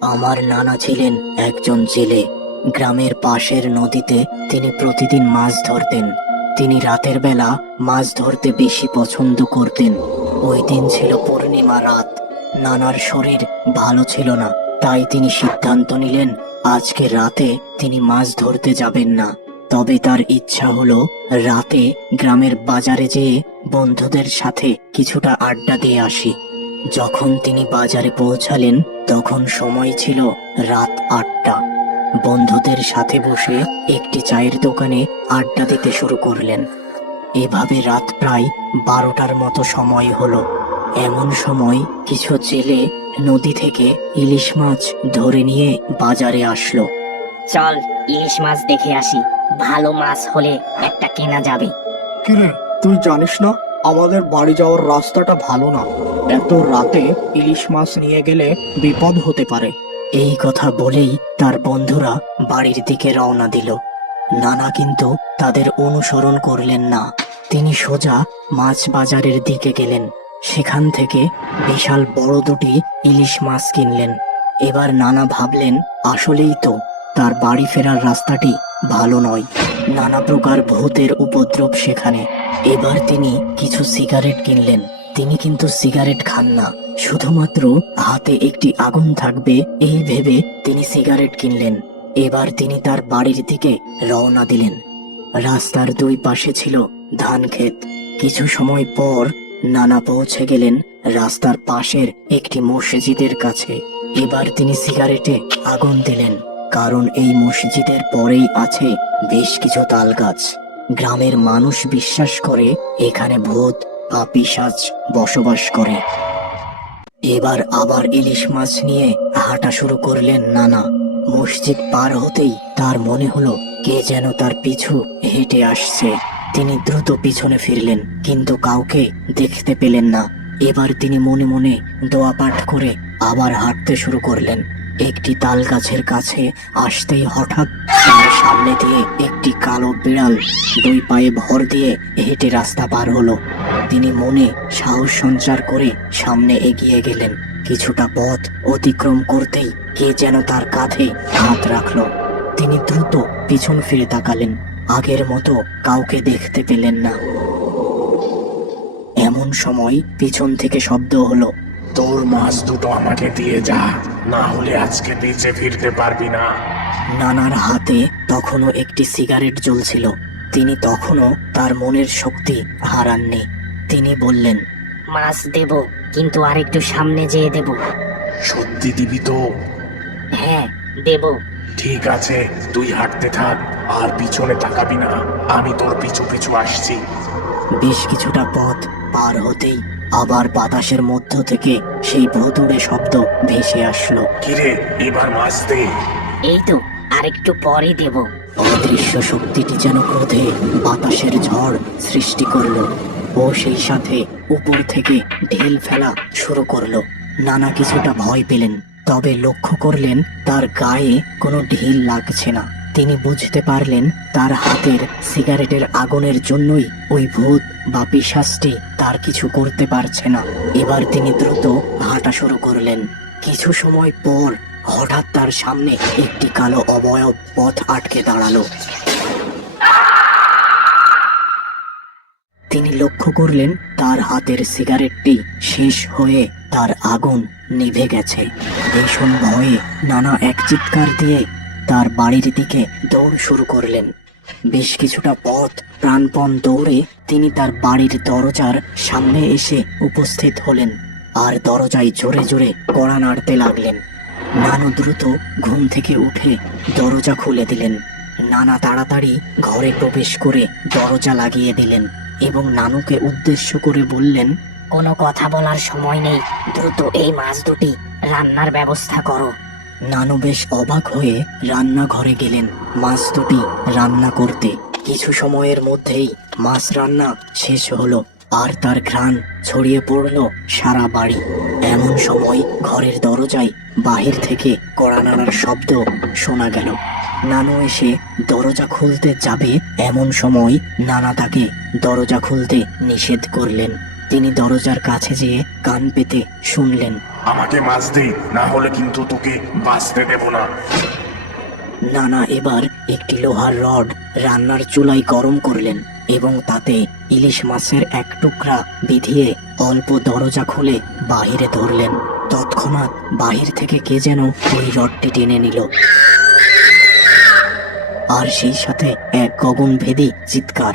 আমার নানা ছিলেন একজন জেলে। গ্রামের পাশের নদীতে তিনি প্রতিদিন মাছ ধরতেন। তিনি রাতের বেলা মাছ ধরতে বেশি পছন্দ করতেন। ওই দিন ছিল পূর্ণিমা রাত। নানার শরীর ভালো ছিল না, তাই তিনি সিদ্ধান্ত নিলেন আজকে রাতে তিনি মাছ ধরতে যাবেন না। তবে তার ইচ্ছা হলো রাতে গ্রামের বাজারে যেয়ে বন্ধুদের সাথে কিছুটা আড্ডা দিয়ে আসি। যখন তিনি বাজারে পৌঁছালেন তখন সময় ছিল রাত ৮টা। বন্ধুদের সাথে বসে একটি চায়ের দোকানে আড্ডা দিতে শুরু করলেন। এভাবে রাত প্রায় 12টার মতো সময় হলো। এমন সময় কিছু জেলে নদী থেকে ইলিশ মাছ ধরে নিয়ে বাজারে আসলো। চল ইলিশ মাছ দেখে আসি, ভালো মাছ হলে একটা কেনা যাবে। কিরে, তুই জানিস না আমাদের বাড়ি যাওয়ার রাস্তাটা ভালো না? এত রাতে ইলিশ মাছ নিয়ে গেলে বিপদ হতে পারে। এই কথা বলেই তার বন্ধুরা বাড়ির দিকে রওনা দিল। নানা কিন্তু তাদের অনুসরণ করলেন না। তিনি সোজা মাছ বাজারের দিকে গেলেন। সেখান থেকে বিশাল বড় দুটি ইলিশ মাছ কিনলেন। এবার নানা ভাবলেন আসলেই তো তার বাড়ি ফেরার রাস্তাটি ভালো নয়। নানা প্রকার ভূতের উপদ্রব সেখানে। এবার তিনি কিছু সিগারেট কিনলেন। তিনি কিন্তু সিগারেট খান না, শুধুমাত্র হাতে একটি আগুন থাকবে এই ভেবে তিনি সিগারেট কিনলেন। এবার তিনি তার বাড়ির দিকে রওনা দিলেন। রাস্তার দুই পাশে ছিল ধান ক্ষেত। কিছু সময় পর নানা পৌঁছে গেলেন রাস্তার পাশের একটি মসজিদের কাছে। এবার তিনি সিগারেটে আগুন দিলেন, কারণ এই মসজিদের পরেই আছে বেশ কিছু তাল গাছ। গ্রামের মানুষ বিশ্বাস করে এখানে ভূত বা পিশাচ বসবাস করে। এবার আবার ইলিশ মাছ নিয়ে হাঁটা শুরু করলেন নানা। মসজিদ পার হতেই তার মনে হলো কে যেন তার পিছু হেঁটে আসছে। তিনি দ্রুত পিছনে ফিরলেন, কিন্তু কাউকে দেখতে পেলেন না। এবার তিনি মনে মনে দোয়া পাঠ করে আবার হাঁটতে শুরু করলেন। একটি তাল গাছের কাছে আসতেই হঠাৎ তার সামনে দিয়ে একটি কালো বিড়াল দুই পায়ে ভর দিয়ে হেঁটে রাস্তা পার হলো। তিনি মনে সাহস সঞ্চার করে সামনে এগিয়ে গেলেন। কিছুটা পথ অতিক্রম করতেই কে যেন তার কাঁধে হাত রাখলো। তিনি দ্রুত পিছন ফিরে তাকালেন। আগের মতো কাউকে দেখতে পেলেন না। এমন সময় পিছন থেকে শব্দ হলো, তোর মাছ দুটো আমাকে দিয়ে যা, না হলে আজকে বেঁচে ফিরতে পারবি না। নানার হাতে তখনও একটি সিগারেট জ্বলছিল। তিনি তখনও তার মনের শক্তি হারাননি। তিনি বললেন, মাছ দেব, কিন্তু আর একটু সামনে যেয়ে দেব। সত্যি দিবি তো? হ্যাঁ, দেব। ঠিক আছে, তুই হাঁটতে থাক আর পিছনে তাকাবি না, আমি তোর পিছু পিছু আসছি। বেশ কিছুটা পথ পার হতেই আবার বাতাসের মধ্য থেকে সেই ভুতুড়ে শব্দ ভেসে আসলো। কিরে, এবার মাছ দে। এই তো, আর একটু পরে দেব। অদৃশ্য শক্তিটি যেন ক্রোধে বাতাসের ঝড় সৃষ্টি করলো ও সেই সাথে উপর থেকে ঢেল ফেলা শুরু করলো। নানা কিছুটা ভয় পেলেন, তবে লক্ষ্য করলেন তার গায়ে কোনো ঢিল লাগছে না। তিনি বুঝতে পারলেন তার হাতের সিগারেটের আগুনের জন্যই ওই ভূত বা পিশাচটি তার কিছু করতে পারছে না। এবার তিনি দ্রুত হাঁটা শুরু করলেন। কিছু সময় পর হঠাৎ তার সামনে একটি কালো অবয়ব পথ আটকে দাঁড়ালো। তিনি লক্ষ্য করলেন তার হাতের সিগারেটটি শেষ হয়ে তার আগুন নিভে গেছে। ভীষণ ভয়ে নানা এক চিৎকার দিয়ে তার বাড়ির দিকে দৌড় শুরু করলেন। বেশ কিছুটা পথ প্রাণপণ দৌড়ে তিনি তার বাড়ির দরজার সামনে এসে উপস্থিত হলেন, আর দরজায় জোরে জোরে কড়া নাড়তে লাগলেন। নানু দ্রুত ঘুম থেকে উঠে দরজা খুলে দিলেন। নানা তাড়াতাড়ি ঘরে প্রবেশ করে দরজা লাগিয়ে দিলেন এবং নানুকে উদ্দেশ্য করে বললেন, কোনো কথা বলার সময় নেই, দ্রুত এই মাছ দুটি রান্নার ব্যবস্থা করো। নানু বেশ অবাক হয়ে রান্নাঘরে গেলেন মাছ দুটি রান্না করতে। কিছু সময়ের মধ্যেই মাছ রান্না শেষ হলো, আর তার ঘ্রাণ ছড়িয়ে পড়লো সারা বাড়ি। এমন সময় ঘরের দরজায় বাহির থেকে কড়া নাড়ার শব্দ শোনা গেল। নানু এসে দরজা খুলতে যাবে, এমন সময় নানা তাকে দরজা খুলতে নিষেধ করলেন। তিনি দরজার কাছে যেয়ে কান পেতে শুনলেন আমাকে মাছ দে, না হলে কিন্তু তোকে বাঁচতে দেব না। নানা এবার একটি লোহার রড রান্নার চুলায় গরম করলেন এবং তাতে ইলিশ মাছের এক টুকরা বিধিয়ে অল্প দরজা খুলে বাহিরে ধরলেন। তৎক্ষণাৎ বাহির থেকে কে যেন ওই রডটি টেনে নিল, আর সেই সাথে এক গগনভেদী চিৎকার।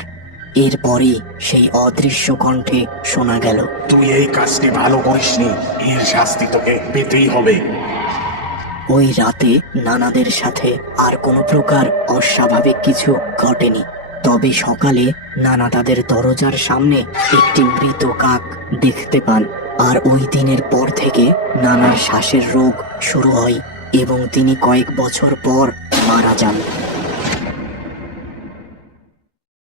এরপরই সেই অদৃশ্য কণ্ঠে শোনা গেল, তুই এই কাজটি ভালো করিসনি, এর শাস্তি তোকে পেতেই হবে। ওই রাতে নানাদের সাথে আর কোনো প্রকার অস্বাভাবিক কিছু ঘটেনি। তবে সকালে নানা তাদের দরজার সামনে একটি মৃত কাক দেখতে পান, আর ওই দিনের পর থেকে নানার শ্বাসের রোগ শুরু হয় এবং তিনি কয়েক বছর পর মারা যান।